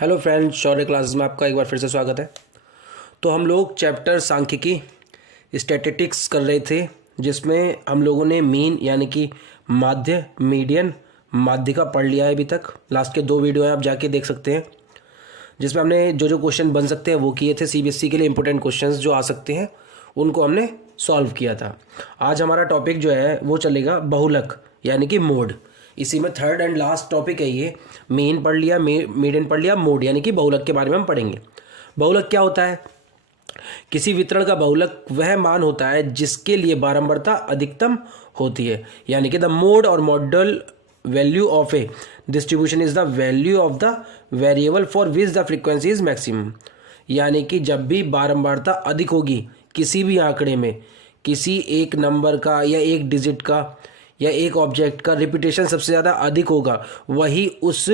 Hello friends, शौर्य classes में आपका एक बार फिर से स्वागत है। तो हम लोग चैप्टर सांख्यिकी स्टैटिस्टिक्स कर रहे थे, जिसमें हम लोगों ने मीन यानी कि माध्य, मीडियन, माध्यिका पढ़ लिया है। अभी तक लास्ट के 2 वीडियो हैं, आप जाके देख सकते हैं, जिसमें हमने जो जो क्वेश्चन बन सकते हैं वो किए थे। सीबीएसई के लिए इंपॉर्टेंट क्वेश्चंस जो आ सकते हैं उनको हमने सॉल्व किया था। आज हमारा टॉपिक जो है वो चलेगा बहुलक यानी कि मोड। इसी में थर्ड एंड लास्ट टॉपिक है ये। मीन पढ़ लिया, मीडियन पढ़ लिया, मोड यानी कि बहुलक के बारे में हम पढ़ेंगे। बहुलक क्या होता है? किसी वितरण का बहुलक वह मान होता है जिसके लिए बारंबारता अधिकतम होती है, यानी कि द मोड और model value of A distribution is the value of the variable for which the frequency is maximum. यानी कि जब भी बारंबारता अधिक होगी किसी भी आंकड़े में, किसी एक नंबर का या एक डिजिट का या एक ऑब्जेक्ट का रिपीटेशन सबसे ज़्यादा अधिक होगा, वही उस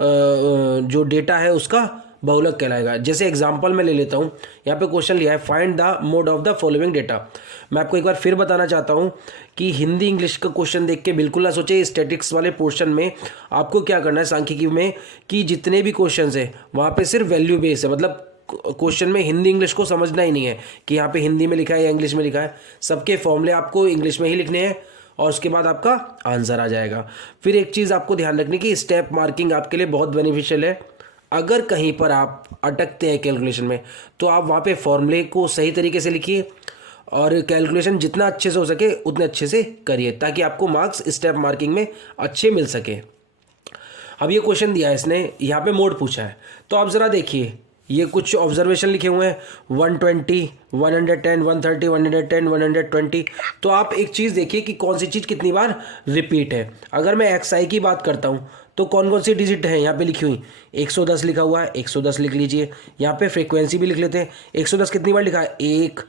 जो डेटा है उसका बहुलक कहलाएगा। जैसे एग्जांपल मैं ले लेता हूँ, यहाँ पे क्वेश्चन लिया है, find the mode of the following data. मैं आपको एक बार फिर बताना चाहता हूँ कि हिंदी इंग्लिश का क्वेश्चन देख के बिल्कुल ना सोचे। स्टैटिक्स वाले पोर्शन में आपको क्या करना है सांख्यिकी में, कि जितने भी क्वेश्चन है वहाँ पे सिर्फ वैल्यू बेस है। मतलब क्वेश्चन में हिंदी इंग्लिश को समझना ही नहीं है कि यहाँ पे हिंदी में लिखा है या इंग्लिश में लिखा है। सबके फॉर्मूले आपको इंग्लिश में ही लिखने हैं और उसके बाद आपका आंसर आ जाएगा। फिर एक चीज़ आपको ध्यान रखनी कि स्टेप मार्किंग आपके लिए बहुत बेनिफिशियल है। अगर कहीं पर आप अटकते हैं कैलकुलेशन में, तो आप वहाँ पे फॉर्मूले को सही तरीके से लिखिए और कैलकुलेशन जितना अच्छे से हो सके उतने अच्छे से करिए, ताकि आपको मार्क्स स्टेप मार्किंग में अच्छे मिल सके। अब ये क्वेश्चन दिया है इसने, यहाँ पे मोड पूछा है, तो आप ज़रा देखिए, ये कुछ ऑब्जर्वेशन लिखे हुए हैं 120, 110, 130, 110, 120। तो आप एक चीज़ देखिए कि कौन सी चीज़ कितनी बार रिपीट है। अगर मैं XI की बात करता हूँ तो कौन कौन सी डिजिट है यहाँ पे लिखी हुई? 110 लिखा हुआ है, 110 लिख लीजिए। यहाँ पे फ्रीक्वेंसी भी लिख लेते हैं। 110 कितनी बार लिखा है? 1,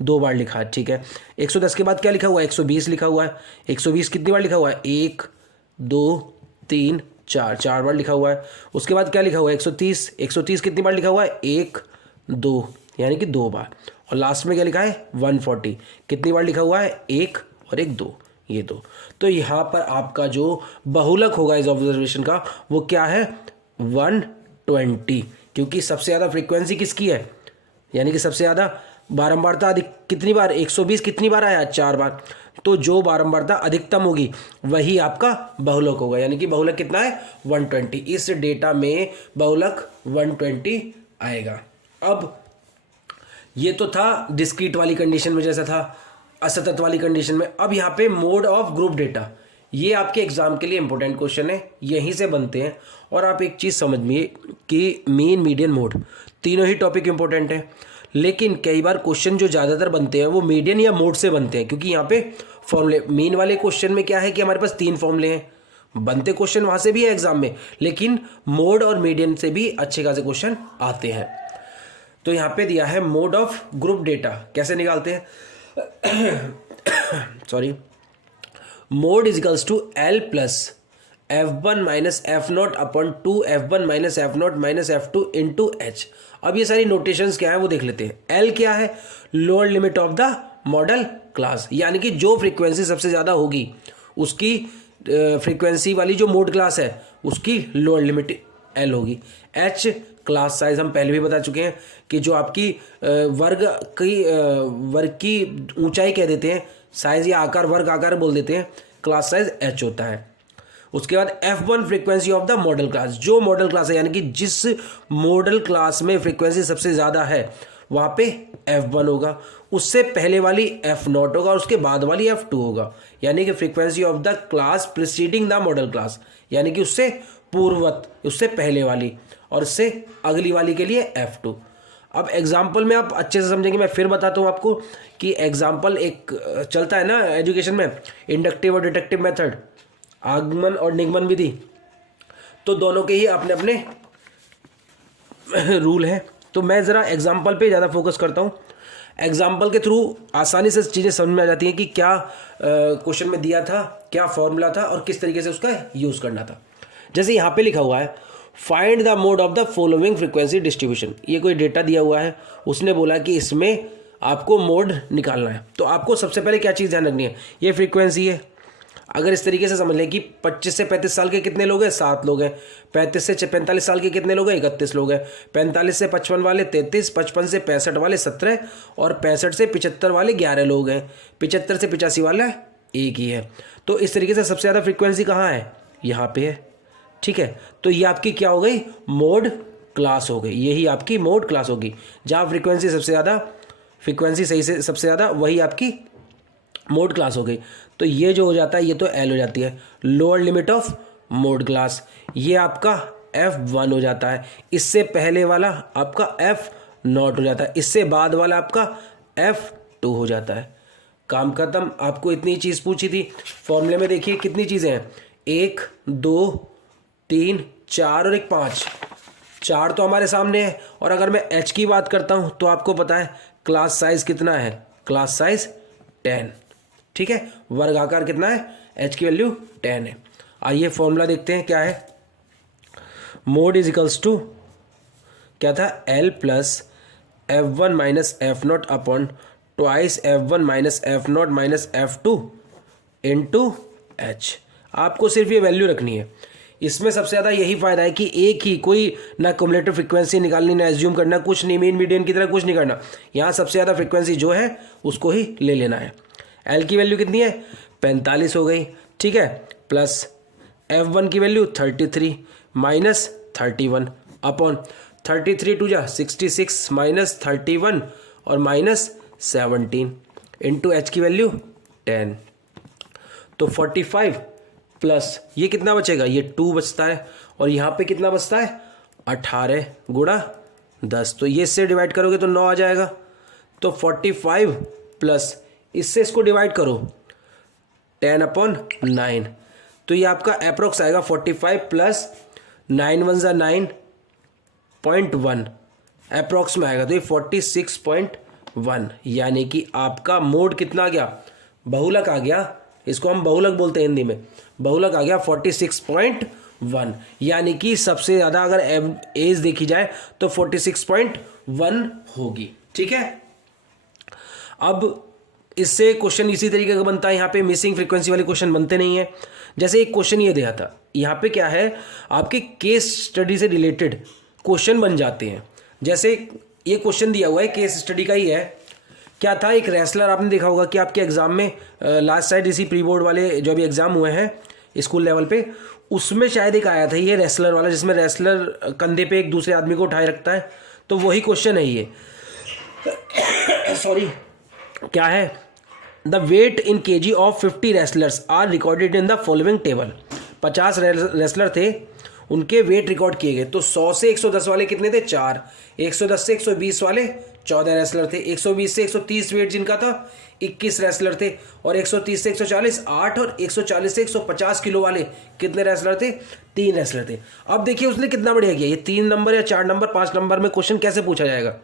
2 बार लिखा है, ठीक है। 110 के बाद क्या लिखा हुआ है? 120 लिखा हुआ है। 120 कितनी बार लिखा हुआ है? 1, 2, 3, 4 बार लिखा हुआ है। उसके बाद क्या लिखा हुआ है? 130। 130 कितनी बार लिखा हुआ है? 1, 2 यानी कि 2 बार। और लास्ट में क्या लिखा है? 140 कितनी बार लिखा हुआ है? 1 और 1, 2, ये 2। तो यहाँ पर आपका जो बहुलक होगा इस ऑब्जर्वेशन का वो क्या है? 120, क्योंकि सबसे ज़्यादा फ्रीक्वेंसी किसकी है, यानी कि सबसे ज़्यादा बारंबारता अधिक कितनी बार? 120 कितनी बार आया? 4 बार। तो जो बारंबारता अधिकतम होगी वही आपका बहुलक होगा, यानी कि बहुलक कितना है? 120। इस डेटा में बहुलक 120 आएगा। अब ये तो था डिस्क्रीट वाली कंडीशन में, जैसा था असतत वाली कंडीशन में। अब यहाँ पे मोड ऑफ ग्रुप डेटा, ये आपके एग्जाम के लिए इंपॉर्टेंट क्वेश्चन है, यहीं से बनते हैं। और आप एक चीज़ समझिए कि मीन, मीडियन, मोड तीनों ही टॉपिक इंपॉर्टेंट है, लेकिन कई बार क्वेश्चन जो ज़्यादातर बनते हैं वो मीडियन या मोड से बनते हैं, क्योंकि यहाँ पे फॉर्मूले। मीन वाले क्वेश्चन में क्या है कि हमारे पास 3 फॉर्मूले हैं, बनते क्वेश्चन वहाँ से भी है एग्जाम में, लेकिन मोड और मीडियन से भी अच्छे खासे क्वेश्चन आते हैं। तो यहाँ पे दिया है मोड ऑफ ग्रुप डेटा, कैसे निकालते हैं? Sorry, mode is equals to L plus F1 minus F0 upon 2 F1 minus F0 minus F2 into H। अब ये सारी नोटेशंस क्या है वो देख लेते हैं। L क्या है? Lower limit of the model class, यानी कि जो फ्रीक्वेंसी सबसे ज़्यादा होगी उसकी फ्रीक्वेंसी वाली जो मोड क्लास है उसकी लोअर लिमिट L होगी। H क्लास साइज, हम पहले भी बता चुके हैं कि जो आपकी वर्ग की ऊंचाई कह देते हैं, साइज या आकार, वर्ग आकार बोल देते हैं, क्लास साइज H होता है। उसके बाद F1 frequency of the model class, जो मॉडल क्लास है यानी कि जिस मॉडल क्लास में फ्रीक्वेंसी सबसे ज़्यादा है वहाँ पे F1 होगा, उससे पहले वाली F0 होगा और उसके बाद वाली F2 होगा, यानी कि frequency of the class preceding the model class, यानी कि उससे पूर्वत, उससे पहले वाली, और उससे अगली वाली के लिए F2। अब एग्जाम्पल में आप अच्छे से समझेंगे, मैं फिर बताता हूँ आपको कि एग्जाम्पल एक चलता है ना एजुकेशन में, इंडक्टिव और डिडक्टिव मेथड, आगमन और निगमन विधि, तो दोनों के ही अपने अपने रूल हैं। तो मैं ज़रा एग्जाम्पल पे ज़्यादा फोकस करता हूँ। एग्जाम्पल के थ्रू आसानी से चीज़ें समझ में आ जाती हैं कि क्या क्वेश्चन में दिया था, क्या फॉर्मूला था और किस तरीके से उसका यूज़ करना था। जैसे यहाँ पे लिखा हुआ है, find the mode of the following frequency distribution. ये कोई डेटा दिया हुआ है, उसने बोला कि इसमें आपको मोड निकालना है। तो आपको सबसे पहले क्या चीज़ ध्यान रखनी है? ये फ्रीक्वेंसी है, अगर इस तरीके से समझ लें कि 25 से 35 साल के कितने लोग हैं, 7 लोग हैं। 35 से 45 साल के कितने लोग हैं, 31 लोग हैं। 45 से 55 वाले 33, 55 से 65 वाले 17 और 65 से 75 वाले 11 लोग हैं। 75 से 85 वाला एक ही है। तो इस तरीके से सबसे ज़्यादा फ्रीक्वेंसी कहाँ है, यहाँ पे है। ठीक है, तो ये आपकी क्या हो गई, मोड क्लास हो गई। यही आपकी मोड क्लास होगी, जहाँ फ्रीक्वेंसी सबसे ज़्यादा, फ्रीक्वेंसी सही से सबसे ज़्यादा, वही आपकी मोड क्लास हो गई। तो ये जो हो जाता है ये तो एल हो जाती है, lower limit of mode class. ये आपका F1 हो जाता है। इससे पहले वाला आपका F0 हो जाता है। इससे बाद वाला आपका F2 हो जाता है। काम खत्म। आपको इतनी चीज़ पूछी थी। फॉर्मूले में देखिए कितनी चीज़ें हैं, 1 2 3 4 और एक 5। 4 तो हमारे सामने है। और अगर मैं H की बात करता हूँ तो आपको पता है क्लास साइज़ कितना है, क्लास साइज़ 10। ठीक है, वर्ग आकार कितना है, H की वैल्यू 10 है। आइए फॉर्मूला देखते हैं क्या है। मोड इज इक्वल्स टू क्या था, L plus F1 minus F0 upon twice F1 minus F0 minus F2 into H। आपको सिर्फ ये वैल्यू रखनी है। इसमें सबसे ज़्यादा यही फ़ायदा है कि एक ही, कोई ना क्युमुलेटिव फ्रीक्वेंसी निकालनी, ना एज्यूम करना, कुछ नहीं, मीन मीडियन की तरह कुछ नहीं करना। यहाँ सबसे ज़्यादा फ्रीक्वेंसी जो है उसको ही ले लेना है। L की वैल्यू कितनी है, 45 हो गई। ठीक है, प्लस F1 की वैल्यू 33 माइनस 31 अपॉन 33 टू जा 66 माइनस 31 और माइनस 17 इंटू H की वैल्यू 10। तो 45 प्लस ये कितना बचेगा, ये 2 बचता है। और यहाँ पे कितना बचता है, 18 गुणा 10। तो ये इससे डिवाइड करोगे तो 9 आ जाएगा। तो 45 प्लस इससे इसको डिवाइड करो 10/9। तो ये आपका अप्रोक्स आएगा 45 प्लस 9 1 ज़ा 9.1 अप्रोक्स में आएगा। तो ये 46.1, यानी कि आपका मोड कितना आ गया, बहुलक आ गया। इसको हम बहुलक बोलते हैं हिंदी में, बहुलक आ गया 46.1। यानी कि सबसे ज़्यादा अगर एज देखी जाए तो 46.1 होगी। ठीक है, अब इससे क्वेश्चन इसी तरीके का बनता है। यहाँ पे मिसिंग फ्रीक्वेंसी वाले क्वेश्चन बनते नहीं है। जैसे एक क्वेश्चन ये दिया था, यहाँ पे क्या है, आपके केस स्टडी से रिलेटेड क्वेश्चन बन जाते हैं। जैसे ये क्वेश्चन दिया हुआ है, केस स्टडी का ही है। क्या था, एक रेसलर, आपने देखा होगा कि आपके एग्जाम में लास्ट साइड इसी प्री बोर्ड वाले जो अभी एग्जाम हुए हैं स्कूल लेवल पे, उसमें शायद एक आया था ये रेसलर वाला, जिसमें रेसलर कंधे पे एक दूसरे आदमी को उठाए रखता है। तो वही क्वेश्चन है ये। सॉरी, क्या है, the weight in kg of 50 wrestlers are recorded in the following table. 50 wrestler थे, उनके वेट रिकॉर्ड किए गए। तो 100 से 110 वाले कितने थे, 4। 110 से 120 वाले 14 रेसलर थे। 120 से 130 वेट जिनका था 21 रेसलर थे। और 130 से 140 8 और 140 से 150 किलो वाले कितने रेसलर थे, 3 रेसलर थे। अब देखिए उसने कितना बढ़िया किया, ये 3 नंबर या 4 नंबर 5 नंबर में क्वेश्चन कैसे पूछा जाएगा।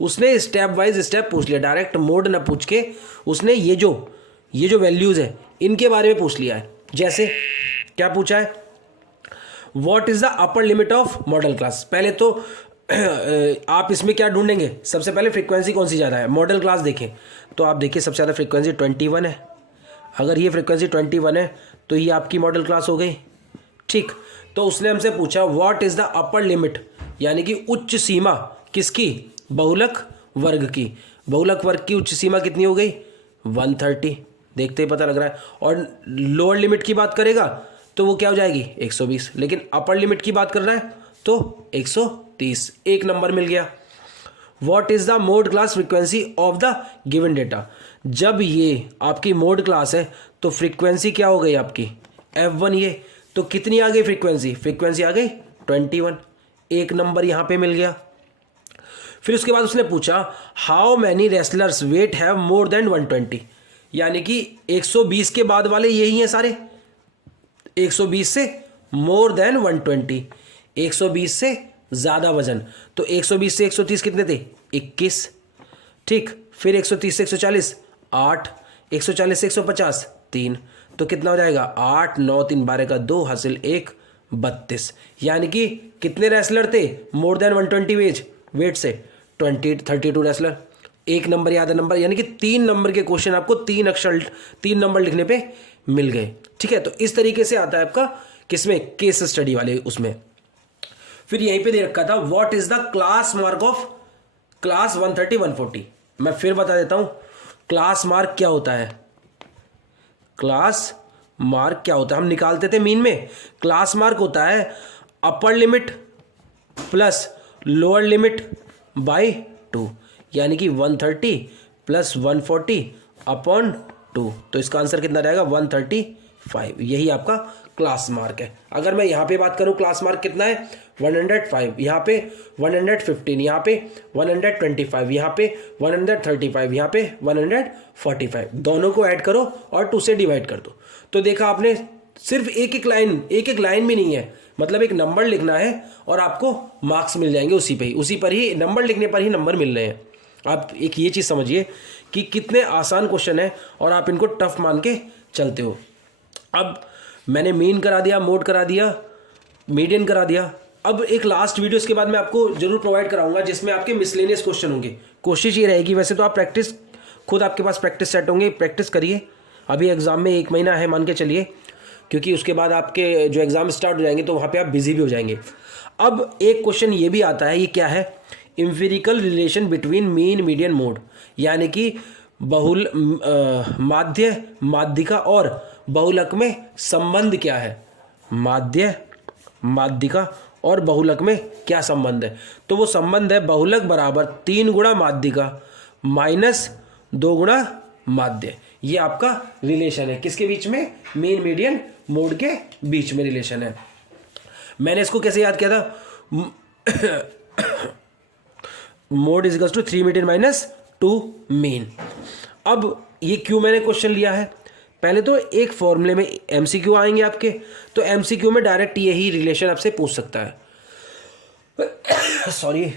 उसने स्टेप वाइज स्टेप पूछ लिया, डायरेक्ट मोड ना पूछ के उसने ये जो वैल्यूज़ है इनके बारे में पूछ लिया है। जैसे क्या पूछा है, what is the upper limit of model class. पहले तो आप इसमें क्या ढूंढेंगे, सबसे पहले फ्रीक्वेंसी कौन सी ज़्यादा है। मॉडल क्लास देखें तो आप देखिए सबसे ज़्यादा फ्रीक्वेंसी 21 है। अगर ये फ्रीक्वेंसी 21 है तो ये आपकी मॉडल क्लास हो गई। ठीक, तो उसने हमसे पूछा what is the upper limit, यानी कि उच्च सीमा किसकी, बहुलक वर्ग की। बहुलक वर्ग की उच्च सीमा कितनी हो गई, 130। देखते ही पता लग रहा है। और लोअर लिमिट की बात करेगा तो वो क्या हो जाएगी, 120। लेकिन अपर लिमिट की बात कर रहा है तो 130। एक नंबर मिल गया। What is the mode class frequency of the given data. जब ये आपकी मोड क्लास है तो फ्रीक्वेंसी क्या हो गई आपकी, F1। ये तो कितनी आ गई फ्रीक्वेंसी, फ्रीक्वेंसी आ गई 21। एक नंबर यहाँ पे मिल गया। फिर उसके बाद उसने पूछा how many wrestlers weight have more than 120, यानी कि 120 के बाद वाले यही हैं सारे। 120 से मोर देन 120, 120 से ज़्यादा वजन। तो 120 से 130 कितने थे, 21। ठीक, फिर 130 से 140 8, 140 से 150 3। तो कितना हो जाएगा, 8 9 3 12 का 2 हासिल 1 32। यानी कि कितने रेसलर थे मोर देन 120 वेट से, 32 रेसलर। एक नंबर याद है नंबर, यानी कि 3 नंबर के क्वेश्चन आपको 3 नंबर लिखने पे मिल गए। ठीक है, तो इस तरीके से आता है आपका किसमें, केस स्टडी वाले उसमें। फिर यहीं पे दे रखा था what is the class mark of class 130 140। मैं फिर बता देता हूं क्लास मार्क क्या होता है। क्लास मार्क क्या होता है, हम निकालते थे मीन में। क्लास मार्क होता है upper limit plus lower limit by 2, यानी कि 130 प्लस 140 अपॉन 2। तो इसका आंसर कितना रहेगा 135। यही आपका क्लास मार्क है। अगर मैं यहाँ पे बात करूँ क्लास मार्क कितना है 105, यहाँ पे 115, यहाँ पे 125, यहाँ पे 135, यहाँ पे 145। दोनों को ऐड करो और 2 से डिवाइड कर दो। तो देखा आपने, सिर्फ एक एक लाइन भी नहीं है, मतलब एक नंबर लिखना है और आपको मार्क्स मिल जाएंगे उसी पर ही नंबर लिखने पर ही नंबर मिल रहे हैं। आप एक ये चीज़ समझिए कि कितने आसान क्वेश्चन है और आप इनको टफ मान के चलते हो। अब मैंने मीन करा दिया, मोड करा दिया, मीडियन करा दिया। अब एक लास्ट वीडियो इसके बाद मैं आपको जरूर प्रोवाइड कराऊंगा जिसमें आपके मिसलेनियस क्वेश्चन होंगे। कोशिश ये रहेगी, वैसे तो आप प्रैक्टिस खुद आपके पास प्रैक्टिस सेट होंगे, प्रैक्टिस करिए। अभी एग्ज़ाम में 1 महीना है मान के चलिए, क्योंकि उसके बाद आपके जो एग्ज़ाम स्टार्ट हो जाएंगे तो वहाँ पे आप बिजी भी हो जाएंगे। अब एक क्वेश्चन ये भी आता है, ये क्या है, empirical relation between mean median mode, यानी कि बहुल माध्य माध्यिका और बहुलक में संबंध क्या है। माध्य माध्यिका और बहुलक में क्या संबंध है। तो वो संबंध है बहुलक बराबर 3 गुणा माध्यिका माइनस 2 गुणा माध्य। ये आपका रिलेशन है किसके बीच में, मीन मीडियन मोड के बीच में रिलेशन है। मैंने इसको कैसे याद किया था, mode is equals to 3 median minus 2 mean. अब ये क्यों मैंने क्वेश्चन लिया है, पहले तो एक फॉर्मूले में एमसीक्यू आएंगे आपके, तो एमसीक्यू में डायरेक्ट यही रिलेशन आपसे पूछ सकता है। सॉरी,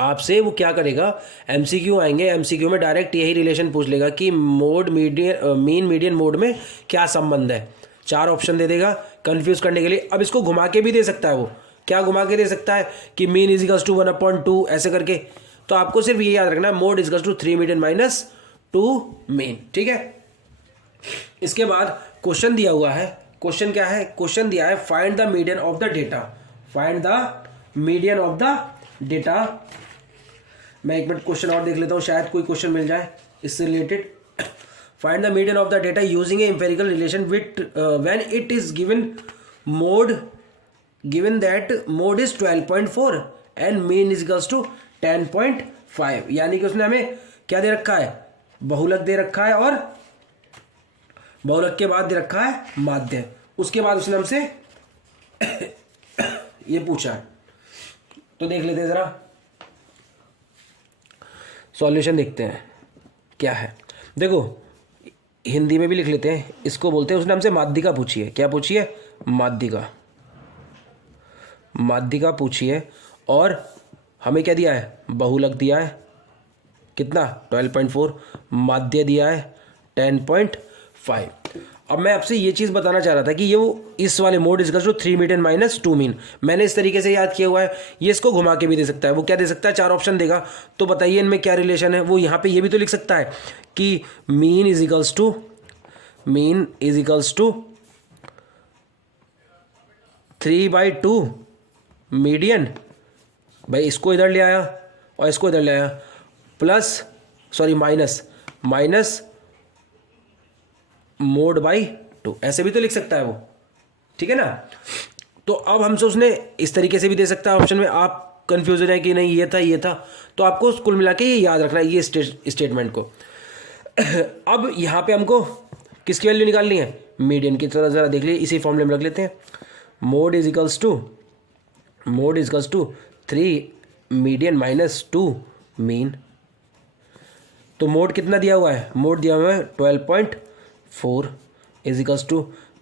आपसे वो क्या करेगा, एमसीक्यू आएंगे, एमसीक्यू में डायरेक्ट यही रिलेशन पूछ लेगा कि मोड मीन मीडियन मोड में क्या संबंध है। 4 ऑप्शन दे देगा कंफ्यूज करने के लिए। अब इसको घुमा के भी दे सकता है, वो क्या घुमा के दे सकता है कि मीन इज इक्वल्स टू 1/2 ऐसे करके। तो आपको सिर्फ ये याद रखना है mode is equals to 3 median minus 2 mean. ठीक है, इसके बाद क्वेश्चन दिया हुआ है। क्वेश्चन क्या है, क्वेश्चन दिया है find the median of the data. Find the median of the data. मैं 1 मिनट क्वेश्चन और देख लेता हूं, शायद कोई क्वेश्चन मिल जाए इससे related. Find the median of the data using a empirical relation with when it is given that mode is 12.4 and mean is equals to 10.5। यानी कि उसने हमें क्या दे रखा है, बहुलक दे रखा है और बहुलक के बाद दे रखा है माध्य। उसके बाद उसने हमसे ये पूछा है, तो देख लेते हैं जरा, सॉल्यूशन देखते हैं क्या है। देखो हिंदी में भी लिख लेते हैं, इसको बोलते हैं, उसने हमसे माध्यिका पूछी है। क्या पूछी है, माध्यिका। माध्यिका पूछी है और हमें क्या दिया है, बहुलक दिया है कितना 12.4, माध्य दिया है 10.5। अब मैं आपसे ये चीज़ बताना चाह रहा था कि ये वो इस वाले मोड इज जो 3 मीडियन माइनस 2 मीन मैंने इस तरीके से याद किया हुआ है। ये इसको घुमा के भी दे सकता है। वो क्या दे सकता है, 4 ऑप्शन देगा। तो बताइए इनमें क्या रिलेशन है। वो यहाँ पे ये भी तो लिख सकता है कि mean is equals to 3/2 median, भाई इसको इधर ले आया और इसको इधर ले आया, plus sorry minus mode by 2, ऐसे भी तो लिख सकता है वो। ठीक है ना। तो अब हमसे उसने इस तरीके से भी दे सकता है ऑप्शन में। आप कंफ्यूज हो जाए कि नहीं ये था, तो आपको कुल मिला के ये याद रखना है ये स्टेटमेंट को। अब यहाँ पे हमको किसकी वैल्यू निकालनी है, मीडियन की। तरह ज़रा देख लीजिए, इसी फॉर्मूले में रख लेते हैं। Mode is equals to 3 median minus 2 mean. तो मोड कितना दिया हुआ है, मोड दिया हुआ है 12.4 is equals to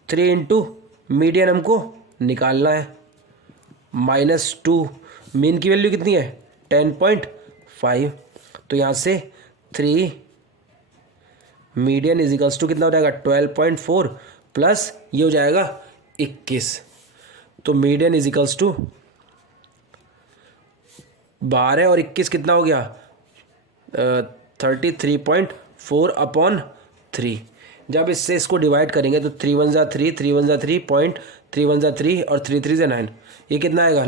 3 into median हमको निकालना है -2, मीन की वैल्यू कितनी है 10.5। तो यहाँ से 3 मीडियन इज इक्वल्स टू कितना हो जाएगा 12.4 प्लस ये हो जाएगा 21। तो मीडियन इज इक्वल्स टू 12 और 21 कितना हो गया 33.4/3। जब इससे इसको डिवाइड करेंगे तो 3 1 3, 3 1 3, 3 1 3 और 3 3 9, ये कितना आएगा,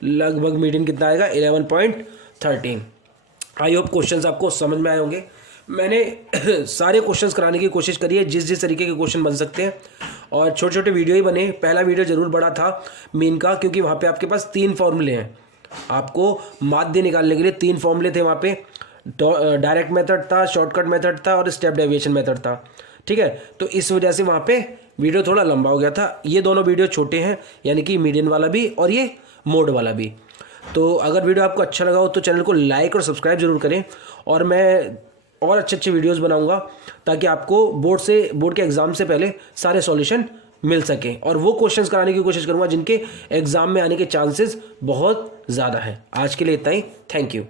लगभग मीडियन कितना आएगा, 11.13। आई होप क्वेश्चंस आपको समझ में आए होंगे। मैंने सारे क्वेश्चंस कराने की कोशिश करी है जिस तरीके के क्वेश्चन बन सकते हैं, और छोटे छोटे वीडियो ही बने। पहला वीडियो ज़रूर बड़ा था मीन का, क्योंकि वहाँ पे आपके पास 3 फॉर्मूले हैं। आपको माध्य निकालने के लिए 3 फॉर्मूले थे वहाँ पे, डायरेक्ट मेथड था, शॉर्टकट मेथड था और स्टेप डेविएशन मेथड था। ठीक है, तो इस वजह से वहाँ पे वीडियो थोड़ा लंबा हो गया था। ये दोनों वीडियो छोटे हैं, यानी कि मीडियन वाला भी और ये मोड वाला भी। तो अगर वीडियो आपको अच्छा लगा हो तो चैनल को लाइक और सब्सक्राइब जरूर करें, और मैं और अच्छे वीडियोस बनाऊंगा ताकि आपको बोर्ड के एग्ज़ाम से पहले सारे सॉल्यूशन मिल सके, और वो क्वेश्चंस कराने की कोशिश करूंगा जिनके एग्ज़ाम में आने के चांसेस बहुत ज़्यादा हैं। आज के लिए इतना ही, थैंक यू।